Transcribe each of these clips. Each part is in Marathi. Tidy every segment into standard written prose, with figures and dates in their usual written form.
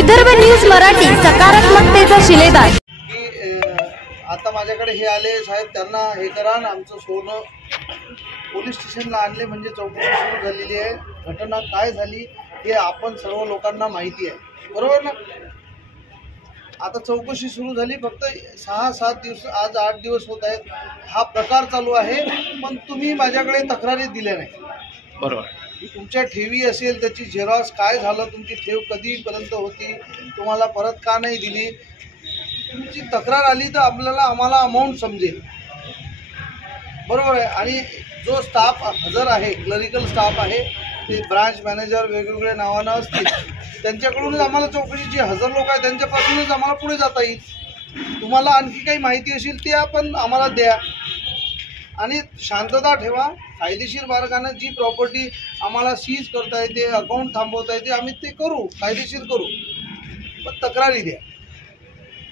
विदर्भ न्यूज मराठी, सकारात्मकतेचा शिलेदार। आता माझ्याकडे हे आले साहेब, त्यांना हे करा आणि आमचं सोनं पोलीस स्टेशनला आणले म्हणजे चौकशी सुरू झालेली आहे। घटना काय झाली हे आपण सर्व लोकांना माहिती आहे, बरोबर ना। आता चौकशी सुरू झाली, फक्त 6-7 दिवस, आज 8 दिवस होत आहेत हा प्रकार चालू आहे, पण तुम्ही माझ्याकडे तक्रारी दिल्या नाही, बरोबर। तुमच्या ठेवी असेल त्याची झेरॉक्स, काय झालं, तुमची ठेव कधीपर्यंत होती, तुम्हाला परत का नाही दिली, तुमची तक्रार आली तर आम्हाला अमाऊंट समजेल, बरोबर आहे। आणि जो स्टाफ हजर आहे, क्लरिकल स्टाफ आहे, ते ब्रांच मॅनेजर वेगवेगळे नावानं असतील, त्यांच्याकडूनच आम्हाला चौकशीची हजर लोक आहेत त्यांच्यापासूनच आम्हाला पुढे जाता येईल। तुम्हाला आणखी काही माहिती असेल ते आपण आम्हाला द्या आणि शांतता ठेवा। कायदेशीर मार्गाने जी प्रॉपर्टी आम्हाला सीज करता येते, अकाउंट थांबवता येते, आम्ही ते करू, कायदेशीर करू, पण तक्रारी द्या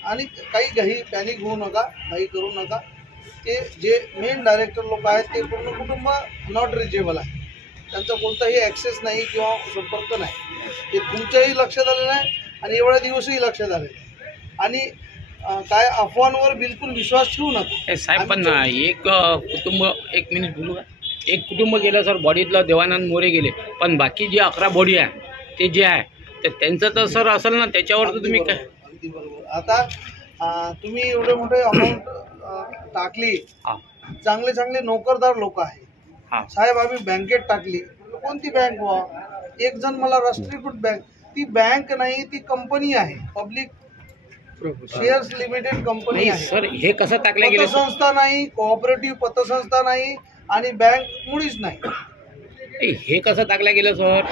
आणि काही पॅनिक होऊ नका, काही करू नका। ते जे मेन डायरेक्टर लोक आहेत ते पूर्ण कुटुंब नॉट रिचेबल आहे, त्यांचा कोणताही ॲक्सेस नाही किंवा संपर्क नाही, ते तुमच्याही लक्षात आलेलं आहे आणि एवढ्या दिवसही लक्षात आलेलं आहे। आणि काय अफवांवर बिलकुल विश्वास ठेवू नका साहेब। पण एक कुटुंब, एक मिनिट बोलू का, एक कुटुंब गेलं सर, बॉडीतलं देवानंद मोरे गेले, पण बाकी जे 11 बॉडी आहे ते जे आहे तर त्यांचं तर सर असेल ना, त्याच्यावर तर तुम्ही काय। अगदी बरोबर। आता तुम्ही एवढे मोठे अमाऊंट टाकली, चांगले नोकरदार लोक आहे साहेब, आम्ही बँकेत टाकली, कोणती बँक व्हा, एक जण मला राष्ट्रीयकृत बँक, ती बँक नाही, ती कंपनी आहे, पब्लिक शेअर्स लिमिटेड कंपनी आहे सर। हे कसं टाकलं गेलं, पतसंस्था नाही, कोऑपरेटिव्ह पतसंस्था नाही आणि बँक मुळीच नाही। हे कसं टाकलं गेलं सर,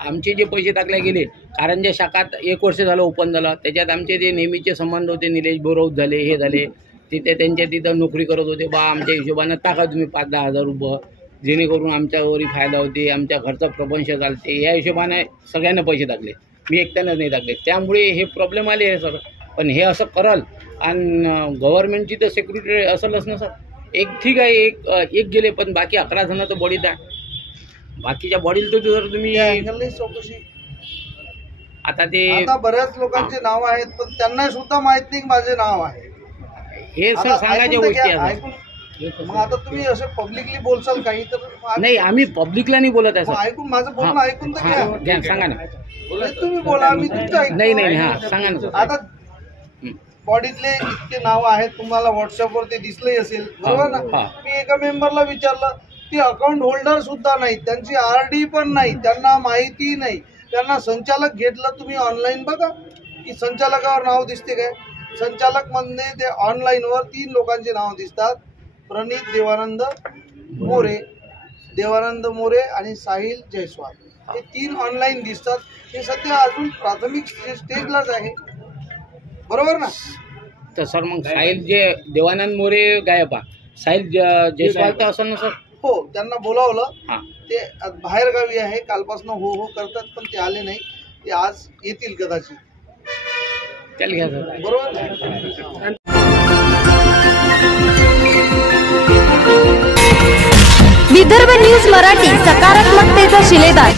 आमचे जे पैसे टाकले गेले, कारंजा शाखात 1 वर्ष झालं ओपन झालं, त्याच्यात आमचे जे नेहमीचे संबंध होते, निलेश बोरौत झाले, हे झाले, तिथे त्यांच्या तिथं नोकरी करत होते, बा आमच्या हिशोबानं टाका तुम्ही 5-10 हजार रुपये, जेणेकरून आमच्यावरही फायदा होते, आमच्या घरचा प्रपंच चालते, या हिशोबाने सगळ्यांना पैसे टाकले, मी एकट्यानंच नाही टाकले, त्यामुळे हे प्रॉब्लेम आले आहे सर। पण हे असं करल आणि गव्हर्नमेंटची तर सेक्युरिटी असलच ना सर। एक ठीक आहे, एक गेले, पण बाकी 11 जण तर बॉडीत आहे, बाकीच्या बॉडीला तर जर तुम्ही चौकशी, आता बऱ्याच लोकांचे नाव आहेत, पण त्यांना सुद्धा माहित नाही माझे नाव आहे, हे सर सांगायच्या गोष्टी आहेत। मग आता तुम्ही असं पब्लिकली बोलसाल काही तर नाही, आम्ही पब्लिकला नाही बोलत आहे सर। ऐकून माझं बोलणं ऐकून तर घ्या, सांगा ना, तुम्ही बोला, आम्ही तुमचं ऐकतो। नाही हा सांगा ना। आता बॉडीतले इतके नाव आहेत, तुम्हाला व्हॉट्सअपवर ते दिसले असेल, बरोबर ना। मी एका मेंबरला विचारलं, ती अकाउंट होल्डर सुद्धा नाही, त्यांची RD पण नाही, त्यांना माहिती नाही, त्यांना संचालक घेतलं, तुम्ही ऑनलाईन बघा की संचालकावर नाव दिसते काय, संचालक मध्ये ते ऑनलाईनवर 3 लोकांचे नाव दिसतात, प्रणित देवानंद मोरे आणि साहिल जयस्वाल, हे 3 ऑनलाईन दिसतात, हे सध्या अजून प्राथमिक स्टेजलाच आहे, बरोबर ना। तर सर मग साहिल जे देवानंद मोरे गायब, साहिल जयस्वाल तर असेल ना सर। हो, त्यांना बोलावलं, ते बाहेर गावी आहे, कालपासून हो करतात, पण ते आले नाही, ते आज येतील कदाचित, त्याला घ्या सर, बरोबर। विदर्भ न्यूज मराठी, सकारात्मकतेचा शिलेदार।